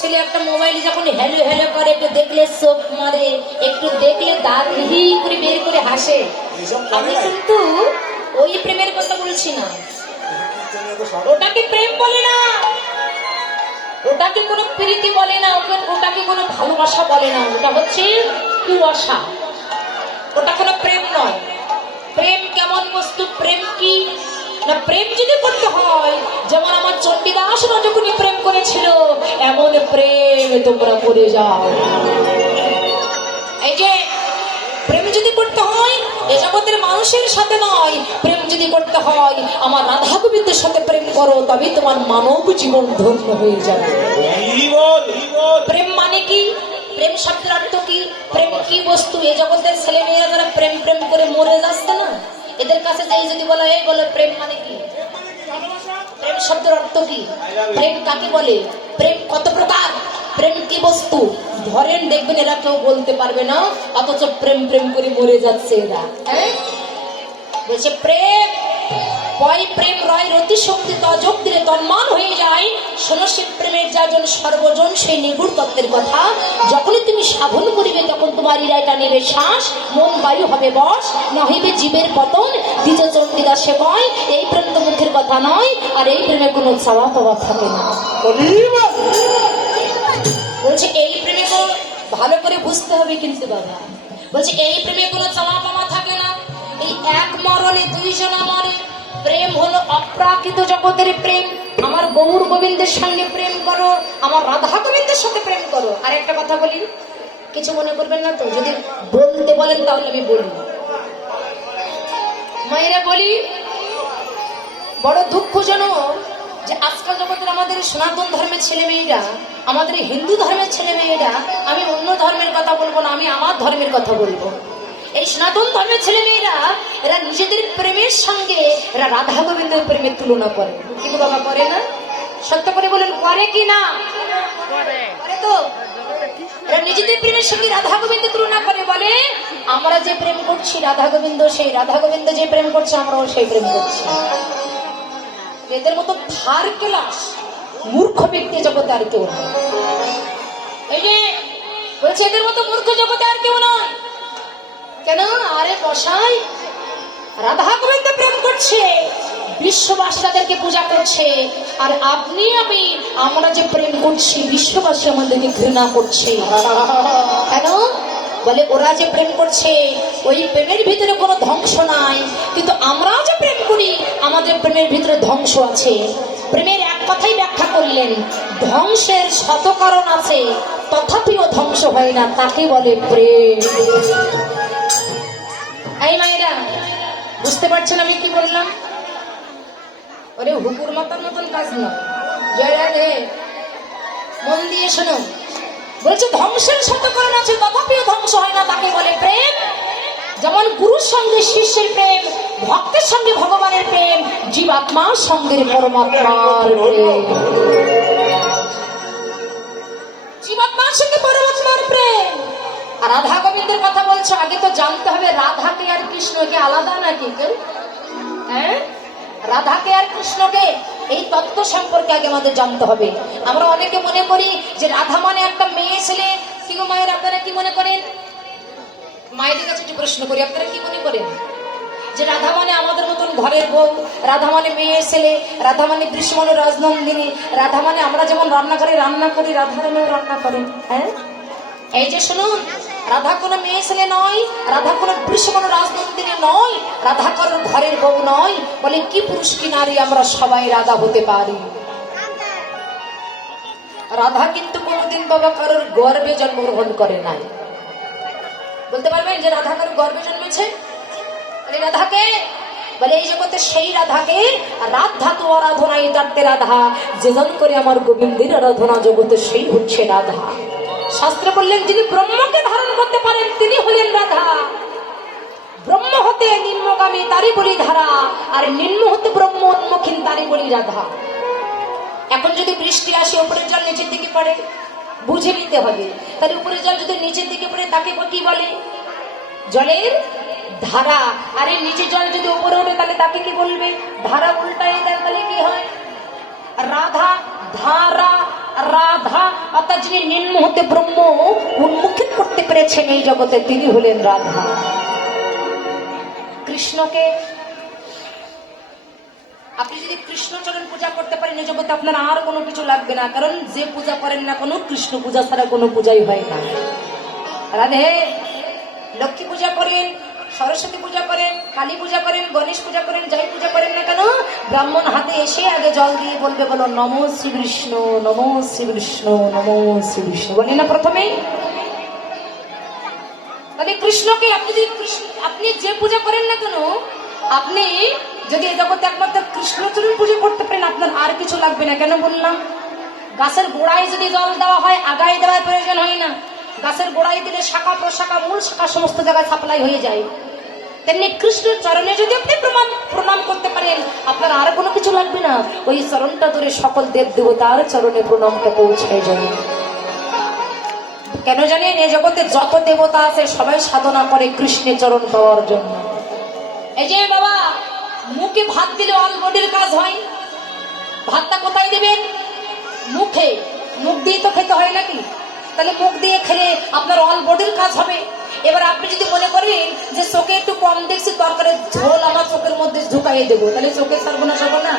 ছেলে একটা মোবাইল যখন হ্যালো হ্যালো করে, একটু দেখলে চোখ মারে, একটু দেখলে দাঁত হি করে বের করে হাসে। আমি কিন্তু ওই প্রেমের কথা বলছি না, ওটাকে প্রেম বলে না, ওটাকে কোনো প্রীতি বলে না, ওটাকে কোনো ভালোবাসা বলে না, ওটা হচ্ছে কুয়াশা, ওটা কোনো প্রেম নয়। প্রেম কেমন বস্তু, প্রেম কি না, প্রেম যদি করতে হয় যেমন আমার চণ্ডীদাস যখনই প্রেম করেছিল, এমন প্রেম তোমরা করে যাও। এই যে প্রেম যদি করতে হয় এ জগতের মানুষের সাথে নয়, প্রেম যদি করতে হয় আমার রাধা গোবিন্দের সাথে প্রেম করো, তবে তোমার মানব জীবন ধন্য হয়ে যাবে। প্রেম মানে কি, প্রেম শব্দের অর্থ কি, প্রেম কি বস্তু? এ জগতের ছেলে মেয়েরা যারা প্রেম প্রেম করে মরে যাচ্ছে না, এদের কাছে যে যদি বলা হয় বলে প্রেম মানে কি, প্রেম শব্দের অর্থ কি, প্রেম কাকে বলে, প্রেম কত প্রকার, প্রেম কি বস্তু, ধরেন দেখবেন এরা কেউ বলতে পারবে না, অথচ প্রেম প্রেম করে মরে যাচ্ছে এরা। বলছে প্রেম পয় প্রেম রয় রতি শক্তি তযোগ দিলে তন্মান হয়ে যায়, শোনসী প্রেমের যাজন সর্বজন সেই নিগুড় তত্ত্বের কথা, যখনই তুমি সাধন করিবে তখন তোমার হৃদয়টা নেবে শ্বাস, মন বায়ু হবে বশ, নহিবে জীবের পতন, দ্বিজ চণ্ডীদাসে কয় এই প্রেম তো মুখের কথা নয়, আর এই প্রেমে কোনো চাওয়া পাওয়া থাকে না। বলছে এই প্রেমে তো ভালো করে বুঝতে হবে কিন্তু বাবা, বলছে এই প্রেমে কোনো চাওয়া পাওয়া থাকে না, এই এক মরণে দুইজনা মরে। প্রেম হলো অপ্রাকৃত জগতের প্রেম, আমার গৌর গোবিন্দের সঙ্গে প্রেম করো, আমার রাধা গোবিন্দের সাথে প্রেম করো। আর একটা কথা বলি, কিছু মনে করবেন না তো, যদি বলতে বলেন তাহলে আমি বলবো। মায়েরা বলি, বড় দুঃখজনক যে আজকাল জগতের আমাদের সনাতন ধর্মের ছেলে মেয়েরা, আমাদের হিন্দু ধর্মের ছেলে মেয়েরা, আমি অন্য ধর্মের কথা বলবো না, আমি আমার ধর্মের কথা বলবো, এই সনাতন ধর্মের ছেলে মেয়েরা এরা নিজেদের প্রেমের সঙ্গে এরা রাধা গোবিন্দের প্রেমের তুলনা করে। কিন্তু বাবা করে না? সত্য করে বলেন, করে কি না? করে তো। এরা নিজেদের প্রেমের সঙ্গে রাধা গোবিন্দের তুলনা করে, বলে আমরা যে প্রেম করছি রাধা গোবিন্দ সেই, রাধা গোবিন্দ যে প্রেম করছে আমরাও সেই প্রেম করছি। এদের মতো ধার ক্লাস মূর্খ ব্যক্তি জগতে আর কেউ নয়। এই যে বলছে এদের মতো মূর্খ জগতে আর কেউ নয়। কেন? আরে বসাই, রাধা গোবিন্দ প্রেম করছে, বিশ্ববাসী তাদেরকে পূজা করছে, আর আপনি আমি আমরা যে প্রেম করছি বিশ্ববাসী আমাদেরকে ঘৃণা করছে। কেন? বলে ওরা যে প্রেম করছে ওই প্রেমের ভিতরে কোনো ধ্বংস নাই, কিন্তু আমরা যে প্রেম করি আমাদের প্রেমের ভিতরে ধ্বংস আছে। প্রেমের এক কথাই ব্যাখ্যা করলেন, ধ্বংসের শত কারণ আছে তথাপিও ধ্বংস হয় না, তাকে বলে প্রেম। এই মায়েরা বুঝতে পারছেন আমি কি বললাম? ওরে হুকুর মতন মতন কাজ না, জয় রাধে, মন দিয়ে শোনো। বলছে ধ্বংসের শত কারণ আছে তথাপিও ধ্বংস হয় না, তাকে বলে প্রেম। যেমন গুরুর সঙ্গে শিষ্যের প্রেম, ভক্তের সঙ্গে ভগবানের প্রেম, জীবাত্মার সঙ্গে পরমাত্মার প্রেম, জীবাত্মার সঙ্গে পরমাত্মার প্রেম। আর রাধা গোবিন্দের কথা বলছো, আগে তো জানতে হবে রাধাকে আর কৃষ্ণকে আলাদা নাকি? হ্যাঁ, রাধাকে আর কৃষ্ণকে এই তত্ত্ব সম্পর্কে আগে আমাদের জানতে হবে। আমরা অনেকে মনে করি যে রাধা মানে একটা মেয়ে ছেলে। কি গো মায়ের, আপনারা কি মনে করেন? মায়েদের কাছে একটু প্রশ্ন করি, আপনারা কি মনে করেন যে রাধা মানে আমাদের মতন ঘরের বউ, রাধা মানে মেয়ে ছেলে, রাধা মানে দৃশ্যমান রাজনন্দিনী, রাধা মানে আমরা যেমন রান্নাঘরে রান্না করি রাধা রামেও রান্না করেন? হ্যাঁ, এই যে শুনুন, রাধা কোনো মেয়ে ছেলে নয়, রাধা কোনো দৃশ্যমান রাজনন্দিনী নয়, রাধা কারোর ঘরের বউ নয়। বলে কি পুরুষ কি নারী আমরা সবাই রাধা হতে পারি। রাধা কিন্তু কোনোদিন বাবা কারোর গর্ভে জন্মগ্রহণ করে নাই। বলতে পারবেন যে রাধা কারোর গর্ভে জন্মেছে? রাধাকে বলে এই জগতে সেই রাধাকে, রাধা তো আরাধনাই তারতে রাধা, যেজন করে আমার গোবিন্দের আরাধনা জগতে সেই হচ্ছে রাধা। শাস্ত্র বললেন যিনি ব্রহ্মকে ধারণ করতে পারেন তিনি হলেন রাধা। ব্রহ্ম হতে নিম্নগামী তারই বলি ধারা, আর নিম্ন হতে ব্রহ্ম উন্মুখীন তারই বলি রাধা। এখন যদি বৃষ্টি আসে উপরের জল নিচের দিকে পড়ে, বুঝে নিতে হবে। তাহলে উপরের জল যদি নিচের দিকে পড়ে তাকে কি বলে? জলের ধারা। আরে নিচে জল যদি উপরে ওঠে তাহলে তাকে কি বলবে? ধারা। উল্টাই দেয় তাহলে কি হয়? রাধা ধারা রাধা, অর্থাৎ যিনি নিম্ন হতে ব্রহ্ম উন্মুখী করতে পেরেছেন এই জগতে, তিনি হলেন রাধা। কৃষ্ণকে আপনি যদি কৃষ্ণচরণ পূজা করতে পারেন এই জগতে আপনার আর কোনো কিছু লাগবে না, কারণ যে পূজা করেন না কোনো, কৃষ্ণ পূজা ছাড়া কোনো পূজাই হয় না। রাধে লক্ষ্মী পূজা করেন, সরস্বতী পূজা করেন, কালী পূজা করেন, গণেশ পূজা করেন, যাই পূজা করেন না কেন, ব্রাহ্মণ হাতে এসে আগে জল দিয়ে বলবে, বলো নমো শ্রী বিষ্ণু, নমো শ্রী বিষ্ণু, নমো শ্রী বিষ্ণু, বলি না প্রথমেই। তাহলে কৃষ্ণকে আপনি যে পূজা করেন না কেন, আপনি যদি এই জগতে একমাত্র কৃষ্ণচরণ পূজা করতে পারেন, আপনার আর কিছু লাগবে না। কেন বললাম? গাছের গোড়ায় যদি জল দেওয়া হয়, আগায় দেওয়ার প্রয়োজন হয় না। গাছের গোড়ায় দিলে শাখা প্রশাখা মূল শাখা সমস্ত জায়গায় সাপ্লাই হয়ে যায়। তেমনি কৃষ্ণের চরণে যদি আপনি প্রণাম করতে পারেন, আপনার আর কোনো কিছু লাগবে না। ওই চরণটা ধরে সকল দেব দেবতার চরণে প্রণামটা পৌঁছায় যায়। কেন জানেন? এই জগতে যত দেবতা আছে সবাই সাধনা করে কৃষ্ণের চরণ পাওয়ার জন্য। এই যে বাবা, মুখে ভাত দিলে অল বডির কাজ হয়। ভাতটা কোথায় দিবেন? মুখে। মুখ দিয়ে তো খেতে হয় নাকি? তাহলে মুখ দিয়ে খেলে আপনার অল বডির কাজ হবে। এবার আপনি যদি মনে করেন যে চোখে একটু কম দেখছি, তরকারি ঝোল আমার চোখের মধ্যে ঢুকাইয়ে দেবো, তাহলে চোখে সর্বনাশ হবে না?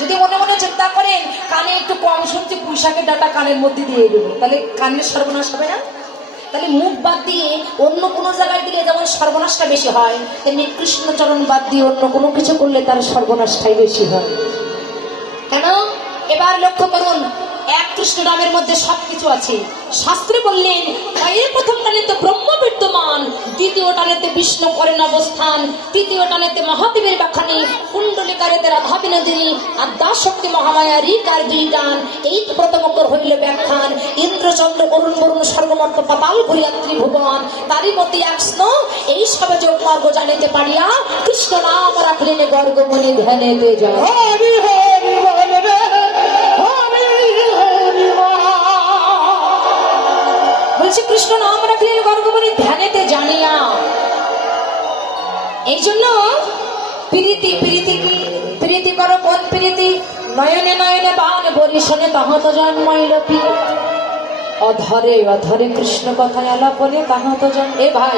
যদি মনে মনে চিন্তা করেন কানে একটু কম শুনছি, পুঁইশাকের ডাটা কানের মধ্যে দিয়ে দেবো, তাহলে কানের সর্বনাশ হবে না? তাহলে মুখ বাদ দিয়ে অন্য কোনো জায়গায় দিলে যেমন সর্বনাশটা বেশি হয়, তেমনি কৃষ্ণচরণ বাদ দিয়ে অন্য কোনো কিছু করলে তার সর্বনাশটাই বেশি হয়। কেন? এবার লক্ষ্য করুন, এক কৃষ্ণ নামের মধ্যে সবকিছু আছে। শাস্ত্রে বললেন, এর প্রথম টানেতে ব্রহ্ম বিদ্যমান, দ্বিতীয় টানেতে বিষ্ণু করেন অবস্থান, তৃতীয় টানেতে মহাদেবের বাখানি, কুণ্ডলিকারেতে রাধা বিনোদিনী, আর দাস শক্তি মহামায়া রিকার দুই গান। এই প্রথম অক্ষর হইল ব্যাখ্যান। ইন্দ্রচন্দ্র অরুণ বরুণ স্বর্গমর্ত পাতাল ঘুরিয়াত্রী ভুবন, তারই মতি এক স্নো, এই সবে যোগ মার্গ জানিতে পারিয়া কৃষ্ণ নাম রাখলেন গর্গ মনে ধ্যানেতে যায়। বলছে কৃষ্ণ নাম রাখলেন গর্গমণি ধ্যানেতে জানিয়া। এই জন্য প্রীতি প্রীতি কি প্রীতি করো, কোন প্রীতি? নয়নে নয়নে বান বরিশনে তাহাত জন্মাইল পি, অধরে অধরে কৃষ্ণ কথায় আলাপনে তাহাত জন। এ ভাই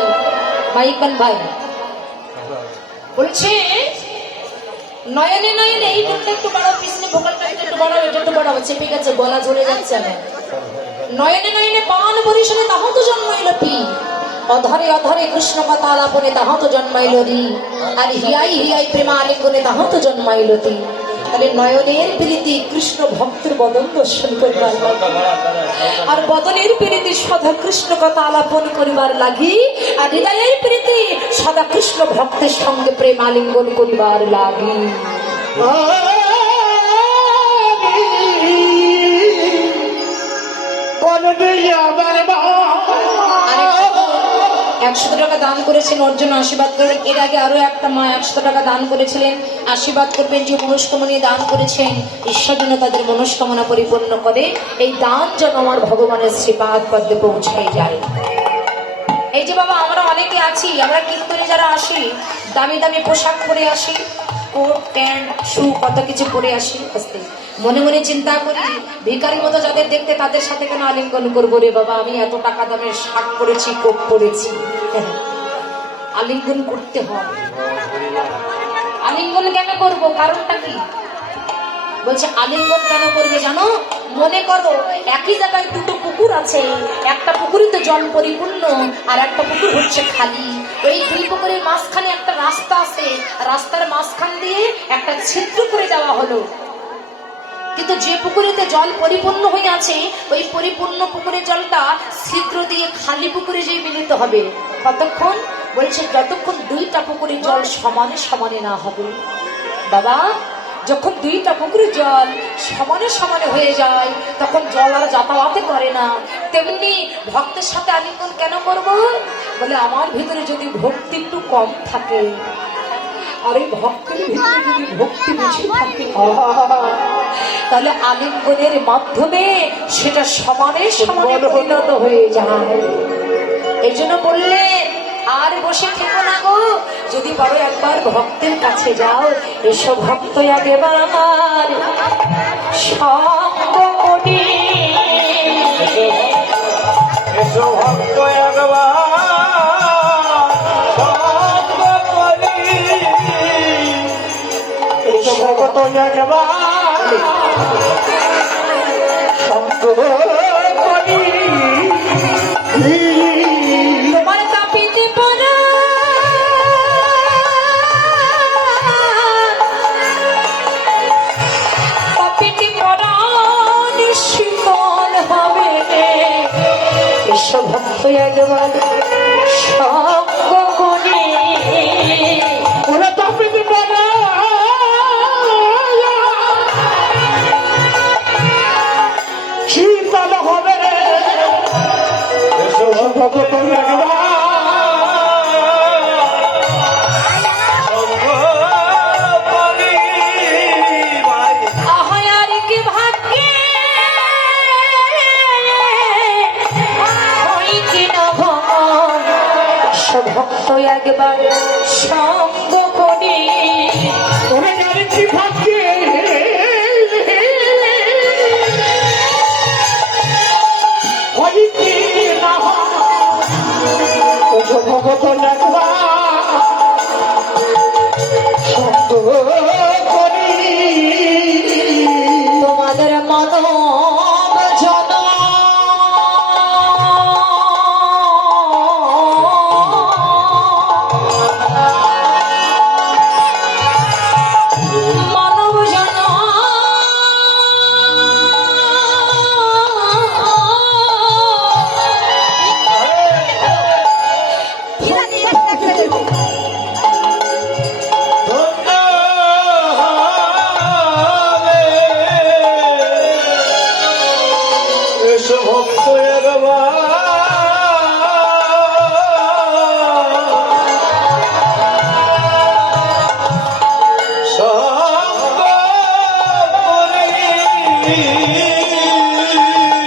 মাইকবান ভাই বলছে নয়নে নয়নে, এই টোনটা একটু বাড়াও, পিছনে ভোকালটা একটু বাড়াও, এটা একটু বাড়াও, চেপে গেছে, গলা ঝরে যাচ্ছে না। নয়নে নয়নে বান বরিশনে তাহাত জন্মাইল পি, অধরে অধরে কৃষ্ণ কথা আলাপনে তাহাত জন্মাইল রি, আর হিয়াই হিয়াই প্রেমা আলিঙ্গনে তাহাত জন্মাইল তি। তাহলে নয়নের প্রীতি কৃষ্ণ ভক্তের বদন দর্শন করিবার, আর বদনের প্রীতি সদা কৃষ্ণ কথা আলাপন করিবার লাগি, আর হৃদয়ের প্রীতি সদা কৃষ্ণ ভক্তের সঙ্গে প্রেম আলিঙ্গন করিবার লাগি। আর 100 টাকা দান করেছেন, ওর জন্য আশীর্বাদ করবেন। এর আগে আরো একটা মা 100 টাকা দান করেছিলেন, আশীর্বাদ করবেন। যে মনস্কামনা দান করেছেন, ঈশ্বর যেন তাদের মনস্কামনা পরিপূর্ণ করে। এই দান যেন আমার ভগবানের শ্রীপাদ পদ্মে পৌঁছায় যায়। এই যে বাবা, আমরা অনেকে আছি, আমরা কীর্তনে যারা আসি, দামি দামি পোশাক পরে আসি, কোট প্যান্ট শু কত কিছু পরে আসি, মনে মনে চিন্তা করি ভিখারির মতো যাদের দেখতে, তাদের সাথে কেন আলিঙ্গন করবো রে বাবা? আমি এত টাকা দামের শার্ট পরেছি, কোট পরেছি। আলিঙ্গন করতে হয়। আলিঙ্গন কেন করবো? কারণটা কি? বলছে আলিঙ্গন কেন করবে জানো? মনে করো একই জায়গায় দুটো পুকুর আছে, একটা পুকুরে তো জল পরিপূর্ণ, আর একটা পুকুর হচ্ছে খালি। এই দুই পুকুরের মাঝখানে একটা রাস্তা আছে, রাস্তার মাঝখান দিয়ে একটা ছিদ্র করে দেওয়া হলো। কিন্তু যে পুকুরেতে জল পরিপূর্ণ হয়ে আছে, ওই পরিপূর্ণ পুকুরের জলটা ছিদ্র দিয়ে খালি পুকুরে যেয়ে মিলিত হবে। কতক্ষণ? বলছে যতক্ষণ দুইটা পুকুরের জল সমানে সমানে না হবে। বাবা, যখন দুইটা পুকুরের জল সমানে সমানে হয়ে যায়, তখন জল আর যাতায়াতে করে না। তেমনি ভক্তের সাথে আলিঙ্গন কেন করবো? বলে আমার ভিতরে যদি ভক্তি একটু কম থাকে, আর এই ভক্তের ভিতরে যদি ভক্তি বেশি থাকে, তাহলে আলিঙ্গনের মাধ্যমে সেটা সমানে সমানে পরিণত হয়ে যায়। এই জন্য বললে আর বসে থেকো না গো, যদি পারো একবার ভক্তের কাছে যাও, এসো ভক্ত আগেবার সঙ্গ করি। এসো ভক্ত একবার সঙ্গ করি, এসো ভক্ত একবার সঙ্গ করি। তোমার তাপিতে পড়া তাপিতে পড়া নিশীতল হবে, এসো ভক্ত একবার সঙ্গ করি। ওরা তাপিতে পড়া শীতল হবে, এসো ভক্ত একবার সঙ্গ করি। আহার কি ভাগ্যে হয় কি না ভগবান, এসো ভক্ত একবার সঙ্গ করি। ওরে গাড়ি কি ভাগ্যে হয় কি না হয়, এসো ভক্ত একবার সঙ্গ করি। তোমাদের মানব জন মানব জন ধন্য হবে, এসো ভক্ত একবার সঙ্গ করি।